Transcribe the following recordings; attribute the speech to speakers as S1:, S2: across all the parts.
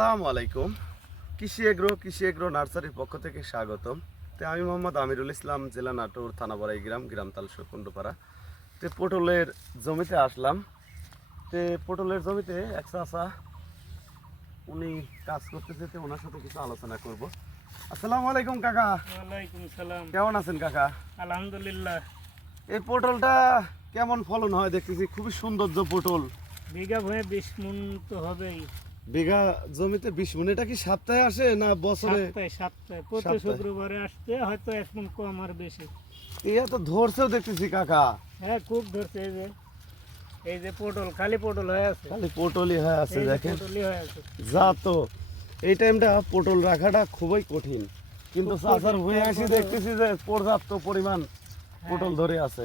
S1: আসসালামু আলাইকুম। কৃষি এগ্রো কৃষি এগ্রো নার্সারির পক্ষ থেকে স্বাগতম। তো আমি মোহাম্মদ আমিরুল ইসলাম জেলা নাটোর থানাপাড়াই গ্রাম গ্রাম তালসর কুণ্ডপাড়া। তো পটলের জমিতে আসলাম। তে পটলের জমিতে এক চাষা উনি কাজ করতেছে তো ওনার সাথে কিছু আলোচনা করব। আসসালামু আলাইকুম কাকা।
S2: ওয়ালাইকুম সালাম।
S1: কেমন আছেন কাকা?
S2: আলহামদুলিল্লাহ।
S1: এই পটলটা কেমন ফলন হয় দেখতেছি খুবই সৌন্দর্য পটল।
S2: বিঘা ভয়ে বিশ মন তো হবেই।
S1: বিঘা জমিতে বিশ মন এটা কি সপ্তাহে আসে না বছরে?
S2: সপ্তাহে প্রতি শুক্রবারে আসতে হয়তো এক মন কম আর বেশি।
S1: ইয়া তো ধরছেও দেখতেছি কাকা।
S2: হ্যাঁ খুব ধরছে এই যে। এই যে পটল খালি পটল হয়ে আছে।
S1: খালি পটলই হয়ে আছে দেখেন।
S2: পটলই হয়ে আছে।
S1: যা তো এই টাইমটা পটল রাখাটা খুবই কঠিন। কিন্তু চাষার হয়ে আসি দেখতেছি যে পর্যাপ্ত পরিমাণ পটল ধরে আছে।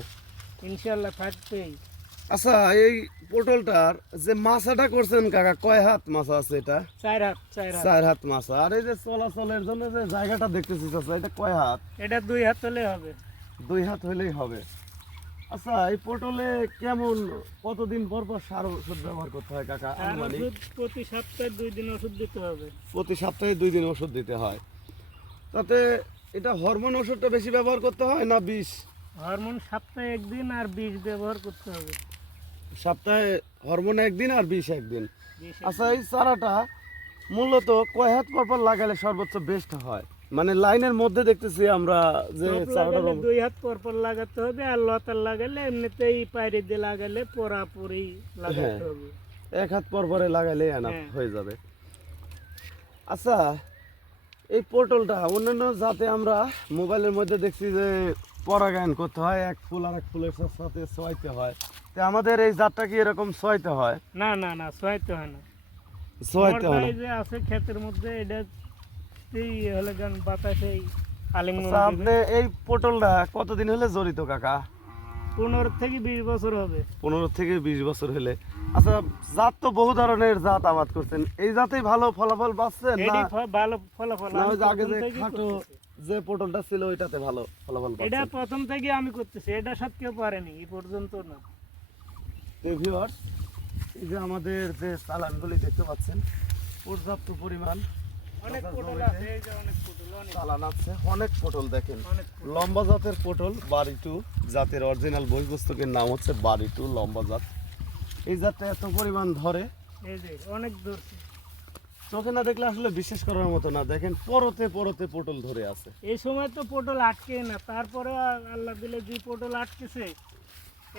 S2: ইনশাল্লাহ থাকতেই
S1: আচ্ছা এই পটলটার যে মাছাটা করছেন কাকা কয় হাত মাছা আছে এটা?
S2: চার হাত চার হাত।
S1: মাছা। আর এই যে চলাচলের জন্য যে জায়গাটা দেখতেছি চাষা এটা কয় হাত?
S2: এটা দুই হাত হলে হবে।
S1: দুই হাত হলেই হবে। আচ্ছা এই পটলে কেমন কতদিন পর পর সার ওষুধ ব্যবহার করতে হয় কাকা
S2: প্রতি সপ্তাহে দুই দিন ওষুধ দিতে হবে।
S1: প্রতি সপ্তাহে দুই দিন ওষুধ দিতে হয়। তাতে এটা হরমোন ওষুধটা বেশি ব্যবহার করতে হয় না বিষ?
S2: হরমোন সপ্তাহে একদিন আর বিষ ব্যবহার করতে হবে।
S1: সপ্তাহে হরমোন একদিন আর বিষ একদিন। আচ্ছা এই চারাটা মূলত কয় হাত পর পর লাগালে সর্বোচ্চ বেস্ট হয়? মানে লাইনের মধ্যে দেখতেছি আমরা যে চারাটা
S2: দুই হাত পর পর লাগাতে হবে আর লতার লাগালে এমনিতেই পাইরে দিয়ে লাগালে পরাপরি লাগাতে
S1: হ্যাঁ।
S2: হবে।
S1: এক হাত পর পরে লাগালে এনাফ
S2: হ্যাঁ।
S1: হয়ে যাবে। আচ্ছা এই পটলটা অন্যান্য যাতে আমরা মোবাইলের মধ্যে দেখছি যে পরাগায়ন করতে হয় এক ফুল আর এক ফুলের সাথে সোয়াইতে হয়। তো আমাদের এই জাতটা কি এরকম সোয়াইতে হয়?
S2: না না না সোয়াইতে হয় না।
S1: সোয়াইতে হয়
S2: যে আছে ক্ষেতের মধ্যে এটা এই হলে গান বাতাসেই আলিঙ্গন
S1: আচ্ছা আপনি এই পটলটা কতদিন হলে জড়িত কাকা?
S2: পনেরো থেকে বিশ বছর হবে।
S1: পনেরো থেকে বিশ বছর হলে। আচ্ছা জাত তো বহু ধরনের জাত আবাদ করছেন। এই জাতেই ভালো ফলাফল পাচ্ছেন না?
S2: ভালো ফলাফল।
S1: আগে যে খাটো। যে পটলটা ছিল ওইটাতে ভালো ফলাফল
S2: এটা প্রথম থেকে আমি করতেছি এটা সাথে কেউ পারেনি এই পর্যন্ত না।
S1: তো viewers, এই যে আমাদের যে চালানগুলি দেখতে পাচ্ছেন পর্যাপ্ত পরিমাণ
S2: অনেক পটল আছে এই যে অনেক পটল অনেক।
S1: চালান আছে। অনেক পটল দেখেন লম্বা জাতের পটল বাড়ি টু জাতের অরিজিনাল নাম হচ্ছে বাড়ি টু লম্বা জাত। এই জাতটা এত পরিমাণ ধরে।
S2: এই যে অনেক ধরছে।
S1: চোখে না দেখলে আসলে বিশ্বাস করার মতো না। দেখেন পরতে পরতে পটল ধরে আছে।
S2: এই সময় তো পটল আটকে না। তারপরে আল্লাহ দিলে যে পটল আটকেছে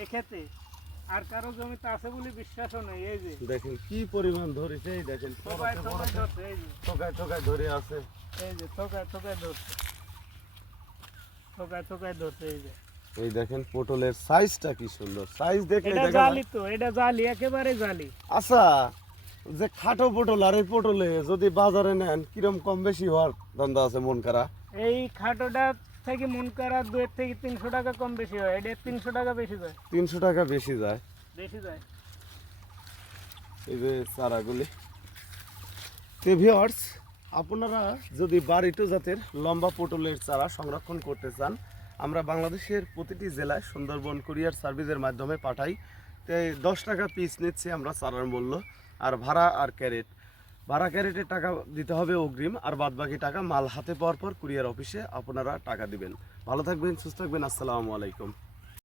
S2: এক্ষেত্রে আর কারও জমিতে আছে বলে বিশ্বাসও নেই এই যে।
S1: দেখেন কি পরিমাণ ধরেছে এই দেখেন
S2: থোকায়
S1: পরতে
S2: থোকায় ধরছে এই যে।
S1: ধরে আছে।
S2: এই যে থোকায় থোকায় ধরছে। থোকায় থোকায় ধরছে এই যে।
S1: এই দেখেন পটলের সাইজটা কি সুন্দর। সাইজ দেখলে
S2: এটা জালি তো এটা জালি একেবারে জালি।
S1: আচ্ছা যে খাটো পটল আর এই পটলে যদি বাজারে নেন কিরম কম বেশি হওয়ার ধান্দা আছে মন করা
S2: এই খাটোটা থেকে মন করা দুই থেকে তিনশো টাকা কম বেশি হয় এটা তিনশো টাকা বেশি যায়।
S1: তিনশো টাকা বেশি যায়?
S2: বেশি যায়।
S1: এই যে চারাগুলি। তো ভিওর্স আপনারা যদি বাড়িটো জাতের লম্বা পটলের চারা সংরক্ষণ করতে চান আমরা বাংলাদেশের প্রতিটি জেলায় সুন্দরবন কুরিয়ার সার্ভিসের মাধ্যমে পাঠাই। তো এই দশ টাকা পিস নিচ্ছি আমরা চারার মূল্য। আর ভাড়া আর ক্যারেট। ভাড়া ক্যারেটের টাকা দিতে হবে অগ্রিম, আর বাদ বাকি টাকা মাল হাতে পাওয়ার পর কুরিয়ার অফিসে আপনারা টাকা দিবেন। ভালো থাকবেন, সুস্থ থাকবেন, আসসালামু আলাইকুম।